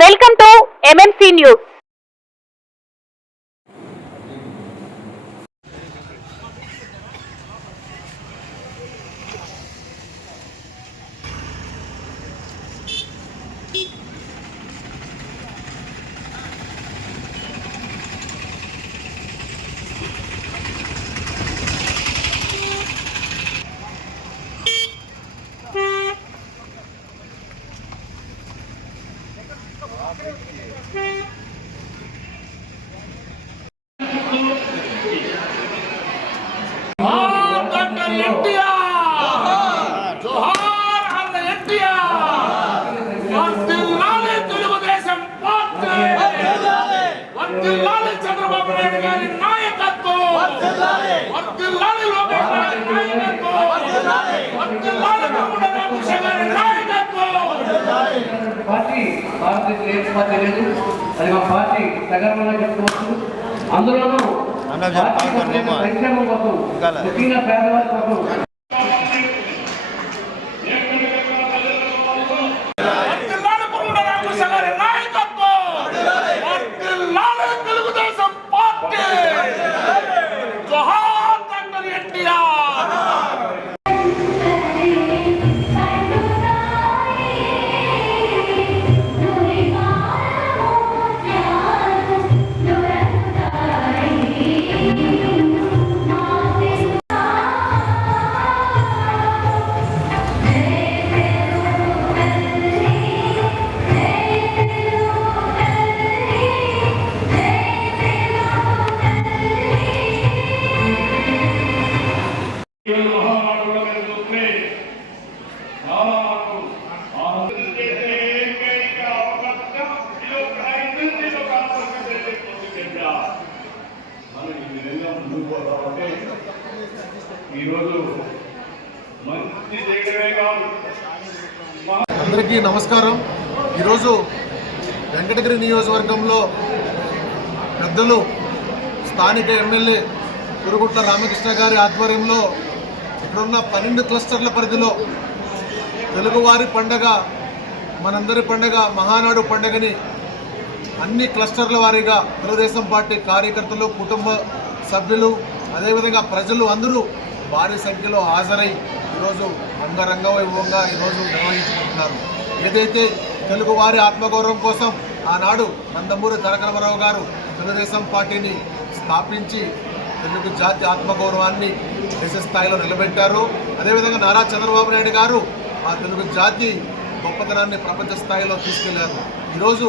Welcome to MMC news. Chandrababu Naidu గారి నాయకత్వం వర్ధిల్లాలి, లోకేష్ గారి నాయకత్వం వర్ధిల్లాలి, రామకృష్ణ గారి నాయకత్వం. పార్టీ భారతీయ పార్టీ లేదు, అది మా పార్టీ సగర్వంగా చెప్పుకోవచ్చు. అందులోనూ సంక్షేమం కోసం, ముఖ్యంగా పేదవారి కోసం అందరికీ నమస్కారం. ఈరోజు వెంకటగిరి నియోజకవర్గంలో పెద్దలు స్థానిక ఎమ్మెల్యే కురుగుట్ల రామకృష్ణ గారి ఆధ్వర్యంలో ఇక్కడున్న 12 క్లస్టర్ల పరిధిలో తెలుగువారి పండగ, మనందరి పండగ మహానాడు పండగని అన్ని క్లస్టర్ల వారీగా తెలుగుదేశం పార్టీ కార్యకర్తలు, కుటుంబ సభ్యులు, అదేవిధంగా ప్రజలు అందరూ భారీ సంఖ్యలో హాజరై ఈరోజు అంగరంగ వైభవంగా ఈరోజు నిర్వహించుకుంటున్నారు. ఏదైతే తెలుగువారి ఆత్మగౌరవం కోసం ఆనాడు నందమూరి తారక రామారావు గారు తెలుగుదేశం పార్టీని స్థాపించి తెలుగు జాతి ఆత్మగౌరవాన్ని దేశ స్థాయిలో నిలబెట్టారు. అదేవిధంగా నారా చంద్రబాబు నాయుడు గారు ఆ తెలుగు జాతి గొప్పతనాన్ని ప్రపంచ స్థాయిలో తీసుకెళ్లారు. ఈరోజు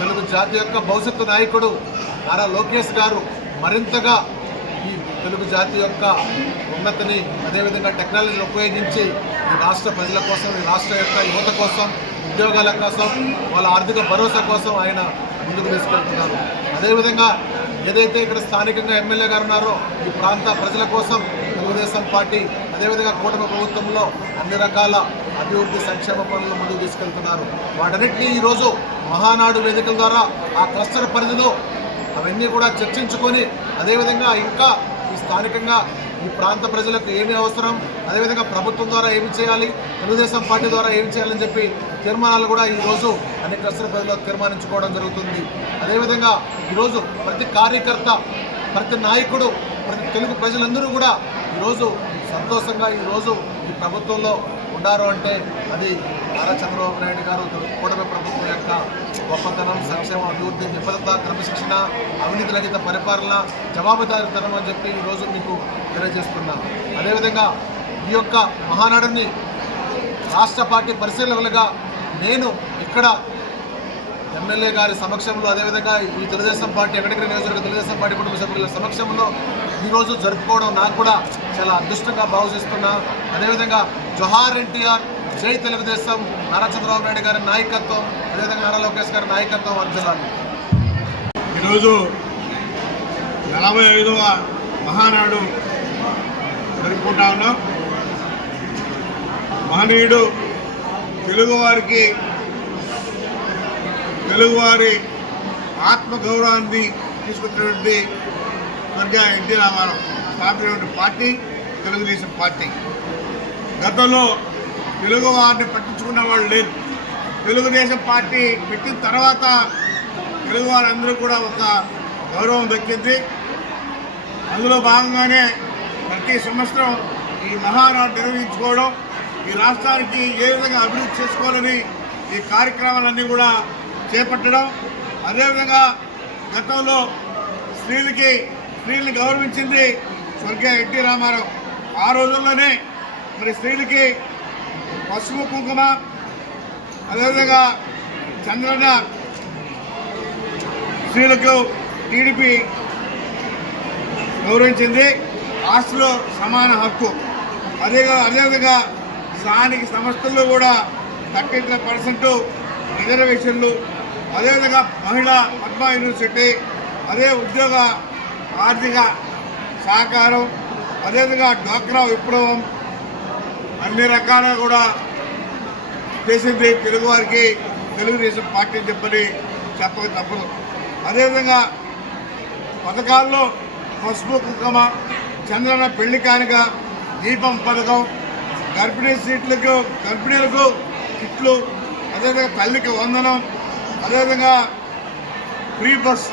తెలుగు జాతి యొక్క భవిష్యత్తు నాయకుడు నారా లోకేష్ గారు మరింతగా ఈ తెలుగు జాతి యొక్క ఉన్నతిని, అదేవిధంగా టెక్నాలజీని ఉపయోగించి ఈ రాష్ట్ర ప్రజల కోసం, ఈ రాష్ట్ర యొక్క యువత కోసం, ఉద్యోగాల కోసం, వాళ్ళ ఆర్థిక భరోసా కోసం ఆయన ముందుకు తీసుకెళ్తున్నారు. అదేవిధంగా ఏదైతే ఇక్కడ స్థానికంగా ఎమ్మెల్యే గారు ఉన్నారో ఈ ప్రాంత ప్రజల కోసం తెలుగుదేశం పార్టీ, అదేవిధంగా కూటమి ప్రభుత్వంలో అన్ని రకాల అభివృద్ధి సంక్షేమ పనులను ముందుకు తీసుకెళ్తున్నారు. వాటన్నిటినీ ఈరోజు మహానాడు వేదికల ద్వారా ఆ క్లస్టర్ పరిధిలో అవన్నీ కూడా చర్చించుకొని, అదేవిధంగా ఇంకా ఈ స్థానికంగా ఈ ప్రాంత ప్రజలకు ఏమి అవసరం, అదేవిధంగా ప్రభుత్వం ద్వారా ఏమి చేయాలి, తెలుగుదేశం పార్టీ ద్వారా ఏమి చేయాలని చెప్పి తీర్మానాలు కూడా ఈరోజు అన్ని క్లస్టర్ పరిధిలో తీర్మానించుకోవడం జరుగుతుంది. అదేవిధంగా ఈరోజు ప్రతి కార్యకర్త, ప్రతి నాయకుడు, ప్రతి తెలుగు ప్రజలందరూ కూడా ఈరోజు సంతోషంగా ఈరోజు ఈ ప్రభుత్వంలో ఉన్నారు అంటే అది నారా చంద్రబాబు నాయుడు గారు కూటమి ప్రభుత్వం యొక్క గొప్పతనం, సంక్షేమ, అభివృద్ధి, నిబద్ధత, క్రమశిక్షణ, అవినీతి రహిత పరిపాలన, జవాబుదారీతనం అని చెప్పి ఈరోజు మీకు తెలియజేస్తున్నాం. అదేవిధంగా ఈ యొక్క మహానాడుని రాష్ట్ర పార్టీ పరిశీలనలుగా నేను ఇక్కడ ఎమ్మెల్యే గారి సమక్షంలో, అదేవిధంగా ఈ తెలుగుదేశం పార్టీ వెంకటగిరి నియోజకవర్గ తెలుగుదేశం పార్టీ కుటుంబ సభ్యుల సమక్షంలో ఈరోజు జరుపుకోవడం నాకు కూడా చాలా అదృష్టంగా భావిస్తున్నా. అదేవిధంగా జోహార్ ఎన్టీఆర్, జై తెలుగుదేశం, నారా చంద్రబాబు నాయుడు గారి నాయకత్వం, అదేవిధంగా నారా లోకేష్ గారి నాయకత్వం వర్ధిల్లాలి. ఈరోజు 45వ మహానాడు జరుపుకుంటా ఉన్నాం. మహనీయుడు తెలుగువారికి, తెలుగువారి ఆత్మగౌరవాన్ని తీసుకొచ్చినటువంటి స్వర్గీయ ఎన్టీ రామారావు స్థాపించినటువంటి పార్టీ తెలుగుదేశం పార్టీ. గతంలో తెలుగువారిని పట్టించుకున్న వాళ్ళు లేదు. తెలుగుదేశం పార్టీ పెట్టిన తర్వాత తెలుగు వారందరూ కూడా ఒక గౌరవం దక్కింది. అందులో భాగంగానే ప్రతి సంవత్సరం ఈ మహానాడు నిర్వహించుకోవడం, ఈ రాష్ట్రానికి ఏ విధంగా అభివృద్ధి చేసుకోవాలని ఈ కార్యక్రమాలన్నీ కూడా చేపట్టడం. అదేవిధంగా గతంలో స్త్రీలని గౌరవించింది స్వర్గీయ ఎన్టీ రామారావు. ఆ రోజుల్లోనే మరి స్త్రీలకి పసుపు కుంకుమ, అదేవిధంగా చంద్రన్న స్త్రీలకు టీడీపీ గౌరవించింది. ఆస్తిలో సమాన హక్కు. అదేవిధంగా స్థానిక సంస్థల్లో కూడా 33% రిజర్వేషన్లు. అదేవిధంగా మహిళా పద్మా యూనివర్సిటీ, అదే ఉద్యోగ ఆర్థిక సహకారం, అదేవిధంగా డ్వాక్రా విప్లవం, అన్ని రకాలుగా కూడా చేసింది తెలుగువారికి తెలుగుదేశం పార్టీ చెప్పని చెప్పక తప్పదు. అదేవిధంగా పథకాల్లో పసుపు కుంకుమ, చంద్రన్న పెళ్లి కానుక, దీపం పథకం, గర్భిణీలకు కిట్లు, అదేవిధంగా తల్లికి వందనం, అదేవిధంగా ఫ్రీ బస్.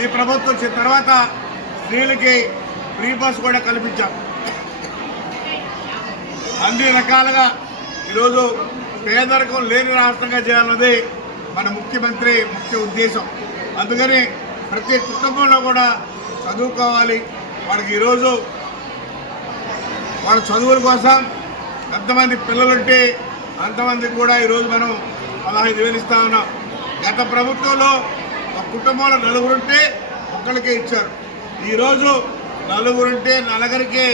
ఈ ప్రభుత్వం వచ్చిన తర్వాత స్త్రీలకి ఫ్రీ బస్ కూడా కల్పించాం. అన్ని రకాలుగా ఈరోజు పేదరికం లేని రాష్ట్రంగా చేయాలన్నది మన ముఖ్యమంత్రి ముఖ్య ఉద్దేశం. అందుకని ప్రతి కుటుంబంలో కూడా చదువుకోవాలి. వాడికి ఈరోజు వాళ్ళ చదువుల కోసం ఎంతమంది పిల్లలుంటే అంతమందికి కూడా ఈరోజు మనం 15,000 ఇస్తా ఉన్నాం. గత ప్రభుత్వంలో ఒక కుటుంబంలో 4 ఉంటే ఒక్కరికే ఇచ్చారు. ఈరోజు 4 ఉంటే నలుగురికి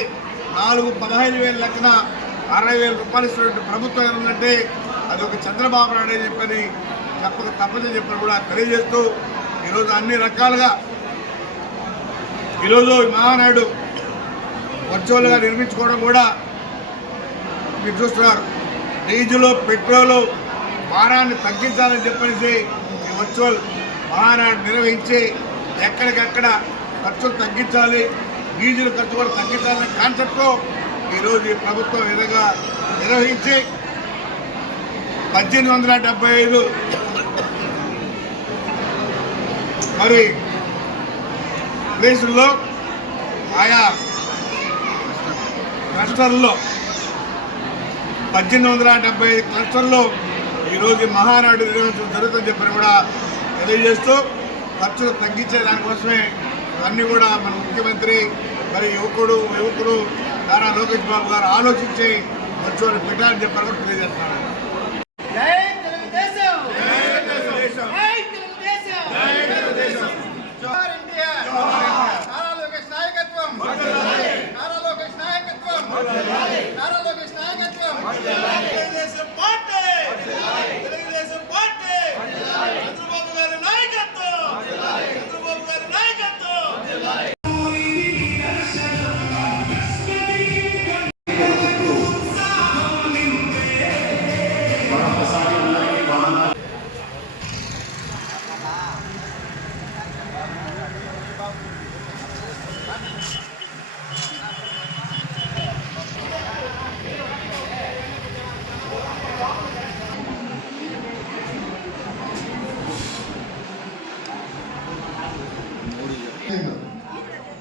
15,000 లెక్కన 60,000 రూపాయలు ఇస్తున్నట్టు ప్రభుత్వం ఏమంటే అది ఒక చంద్రబాబు నాయుడు చెప్పని చెప్పక తప్పదని చెప్పని కూడా తెలియజేస్తూ ఈరోజు అన్ని రకాలుగా ఈరోజు మహానాయుడు వర్చువల్గా నిర్మించుకోవడం కూడా మీరు చూస్తున్నారు. డీజిల్ పెట్రోలు భారాన్ని తగ్గించాలని చెప్పేసి ఈ వర్చువల్ మహానాడు నిర్వహించి ఎక్కడికక్కడ ఖర్చులు తగ్గించాలి, డీజిల్ ఖర్చు కూడా తగ్గించాలనే కాన్సెప్ట్తో ఈరోజు ఈ ప్రభుత్వం విధంగా నిర్వహించి 1875 మరి ప్లేసుల్లో ఆయా క్లస్టర్లో 1875 క్లస్టర్లో ఈరోజు మహానాడు నిర్వహించడం జరుగుతుందని చెప్పని కూడా తెలియజేస్తూ ఖర్చులు తగ్గించే దానికోసమే అన్నీ కూడా మన ముఖ్యమంత్రి మరి యువకుడు నారా లోకేష్ బాబు గారు ఆలోచించి వర్చువల్ పెట్టాలని చెప్పని కూడా తెలియజేస్తున్నారు.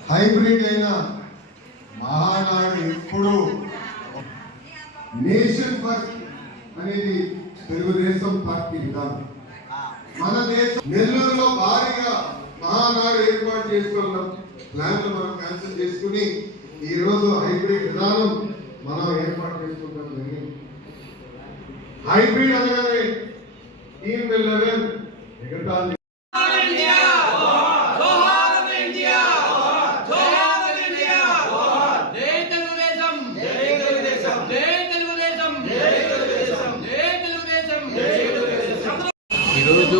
హైబ్రిడ్ అయిన మహానాడు ఎప్పుడు నేషన్ ఫస్ట్ అనేది తెలుగుదేశం పార్టీ విధానం. మన దేశం నెల్లూరులో భారీగా మహానాడు ఏర్పాటు చేసుకున్న ప్లాన్లు మనం క్యాన్సిల్ చేసుకుని ఈరోజు హైబ్రిడ్ విధానం మనం ఏర్పాటు చేసుకుంటాం జరిగింది. హైబ్రిడ్ అనగానే టీమ్ లెవెల్ ఎగటాలి. ఈరోజు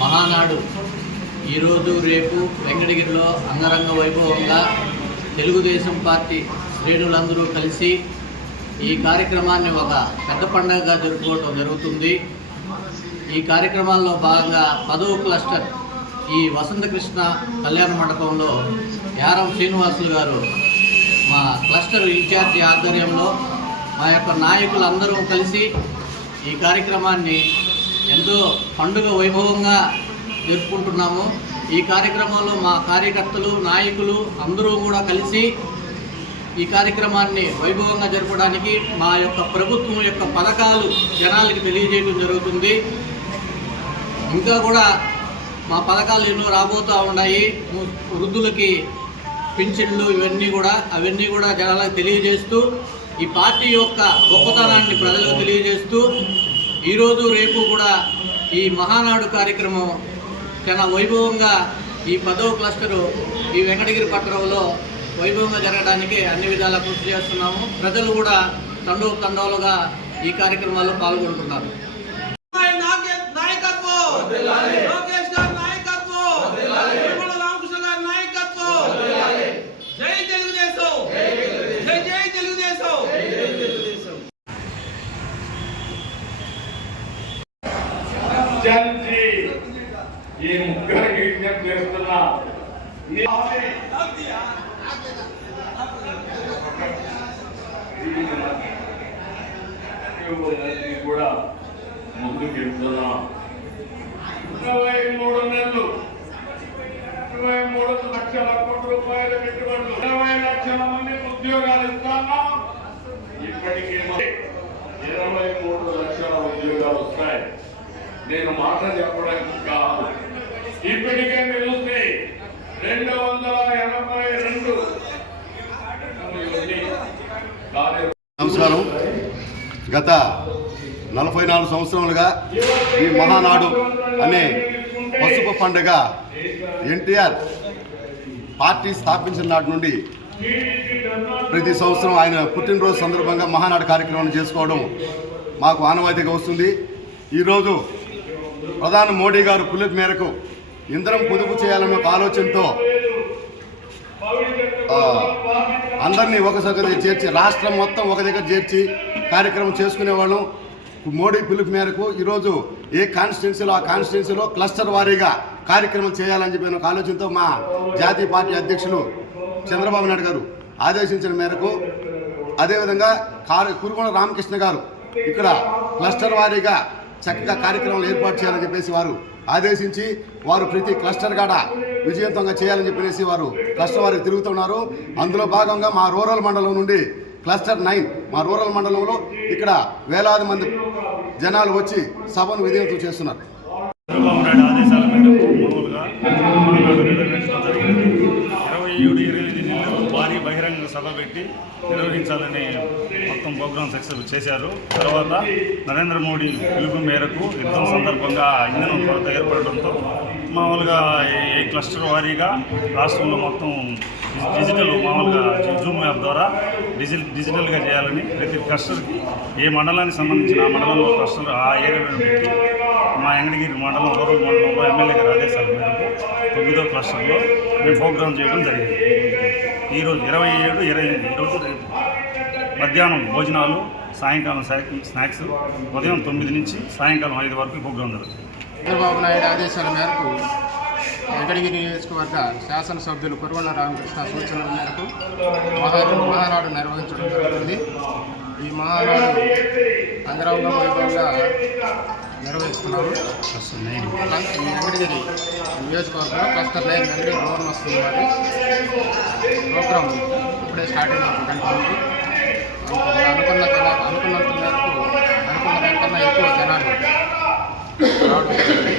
మహానాడు ఈరోజు రేపు వెంకటగిరిలో అంగరంగ వైభవంగా తెలుగుదేశం పార్టీ శ్రేణులందరూ కలిసి ఈ కార్యక్రమాన్ని ఒక పెద్ద పండుగగా జరుపుకోవడం జరుగుతుంది. ఈ కార్యక్రమాల్లో భాగంగా 10వ క్లస్టర్ ఈ వసంతకృష్ణ కళ్యాణ మండపంలో యారం శ్రీనివాసులు గారు మా క్లస్టర్ ఇన్ఛార్జి ఆధ్వర్యంలో మా యొక్క నాయకులందరూ కలిసి ఈ కార్యక్రమాన్ని ఎంతో పండుగ వైభవంగా జరుపుకుంటున్నాము. ఈ కార్యక్రమంలో మా కార్యకర్తలు, నాయకులు అందరూ కూడా కలిసి ఈ కార్యక్రమాన్ని వైభవంగా జరపడానికి మా యొక్క ప్రభుత్వం యొక్క పథకాలు జనాలకి తెలియజేయడం జరుగుతుంది. ఇంకా కూడా మా పథకాలు ఎన్నో రాబోతూ ఉన్నాయి. వృద్ధులకి పింఛన్లు అవన్నీ కూడా జనాలకు తెలియజేస్తూ ఈ పార్టీ యొక్క గొప్పతనాన్ని ప్రజలకు తెలియజేస్తూ ఈరోజు రేపు కూడా ఈ మహానాడు కార్యక్రమం చాలా వైభవంగా ఈ 10వ క్లస్టరు ఈ వెంకటగిరి పట్టణంలో వైభవంగా జరగడానికి అన్ని విధాలా కృషి చేస్తున్నాము. ప్రజలు కూడా తండోలుగా ఈ కార్యక్రమాల్లో పాల్గొంటున్నారు. ఈ ముగ్గురికి విజ్ఞప్తి చేస్తున్నా, కూడా ముందుకు వెళ్తున్నా. 23 నెలలు 23 లక్షల కోట్ల రూపాయల పెట్టుబడులు, 20 లక్షల మంది ఉద్యోగాలు ఇస్తాను. ఇప్పటికే 23 లక్షల ఉద్యోగాలు వస్తాయి. నేను మాట చెప్పడానికి కాదు. ఇప్పటికే మీరు చూస్తే 282 నమస్కారం. గత 44 సంవత్సరాలుగా ఈ మహానాడు అనే పసుపు పండుగ ఎన్టీఆర్ పార్టీ స్థాపించిన నాటి నుండి ప్రతి సంవత్సరం ఆయన పుట్టినరోజు సందర్భంగా మహానాడు కార్యక్రమాన్ని చేసుకోవడం మాకు ఆనవాయితీగా వస్తుంది. ఈరోజు ప్రధాని మోడీ గారు పిలుపు మేరకు ఇంధనం పొదుపు చేయాలనే ఒక ఆలోచనతో అందరినీ ఒక దగ్గర చేర్చి, రాష్ట్రం మొత్తం ఒక దగ్గర చేర్చి కార్యక్రమం చేసుకునేవాళ్ళం. మోడీ పిలుపు మేరకు ఈరోజు ఏ కాన్స్టిట్యున్సీలో ఆ కాన్స్టిట్యున్సీలో క్లస్టర్ వారీగా కార్యక్రమం చేయాలని చెప్పిన ఒక ఆలోచనతో మా జాతీయ పార్టీ అధ్యక్షులు చంద్రబాబు నాయుడు గారు ఆదేశించిన మేరకు, అదేవిధంగా కురుగొండ రామకృష్ణ గారు ఇక్కడ క్లస్టర్ వారీగా చక్కగా కార్యక్రమాలు ఏర్పాటు చేయాలని చెప్పేసి వారు ఆదేశించి, వారు ప్రతి క్లస్టర్ కాడ విజయవంతంగా చేయాలని చెప్పేసి వారు క్లస్టర్ వారికి తిరుగుతున్నారు. అందులో భాగంగా మా రూరల్ మండలం నుండి క్లస్టర్ 9 మా రూరల్ మండలంలో ఇక్కడ వేలాది మంది జనాలు వచ్చి సభను విజయవంతం చేస్తున్నారు. చంద్రబాబు నాయుడు ఆదేశాల మేరకు మామూలుగా నిర్వహించడం జరిగింది. 27-28 నెలలు భారీ బహిరంగ సభ పెట్టి నిర్వహించాలని మొత్తం ప్రోగ్రామ్ సక్సెస్ చేశారు. తర్వాత నరేంద్ర మోడీ పిలుపు మేరకు యుద్ధం సందర్భంగా ఇంధనం కొరత ఏర్పడడంతో మామూలుగా ఏ క్లస్టర్ వారీగా రాష్ట్రంలో మొత్తం డిజిటల్ మామూలుగా జూమ్ యాప్ ద్వారా డిజిటల్గా చేయాలని ప్రతి క్లస్టర్కి ఏ మండలానికి సంబంధించిన ఆ మండలంలో క్లస్టర్ ఆ ఏరియాలో పెట్టి మా వెంకటగిరి మండలం రూరల్ మండలంలో ఎమ్మెల్యే గారి ఆదేశాల మేరకు 9వ క్లస్టర్లో మేము ప్రోగ్రామ్ చేయడం జరిగింది. ఈరోజు 27, 28 ఈరోజు రేపు మధ్యాహ్నం భోజనాలు, సాయంకాలం స్నాక్స్, ఉదయం 9 నుంచి సాయంకాలం 5 వరకు ప్రోగ్రాం జరుగుతుంది. చంద్రబాబు నాయుడు ఆదేశాల మేరకు వెంకటగిరి నియోజకవర్గ శాసనసభ్యులు కురుగొండ రామకృష్ణ సూచనల మేరకు మహానాడు నిర్వహించడం జరుగుతుంది. ఈ మహానాడు అంగరంగ వైభవంగా నిర్వహిస్తున్నాము. ఈ వెంకటగిరి నియోజకవర్గంలో క్లస్టర్ 9 వెంకటగిరి రోడ్డు వస్తుంది. ప్రోగ్రాం ఇప్పుడే స్టార్ట్ అయిన ఒక గంట ముందు అనుకున్నంత మేరకు అనుకున్న దానికన్నా ఎక్కువ జనాలు రావడం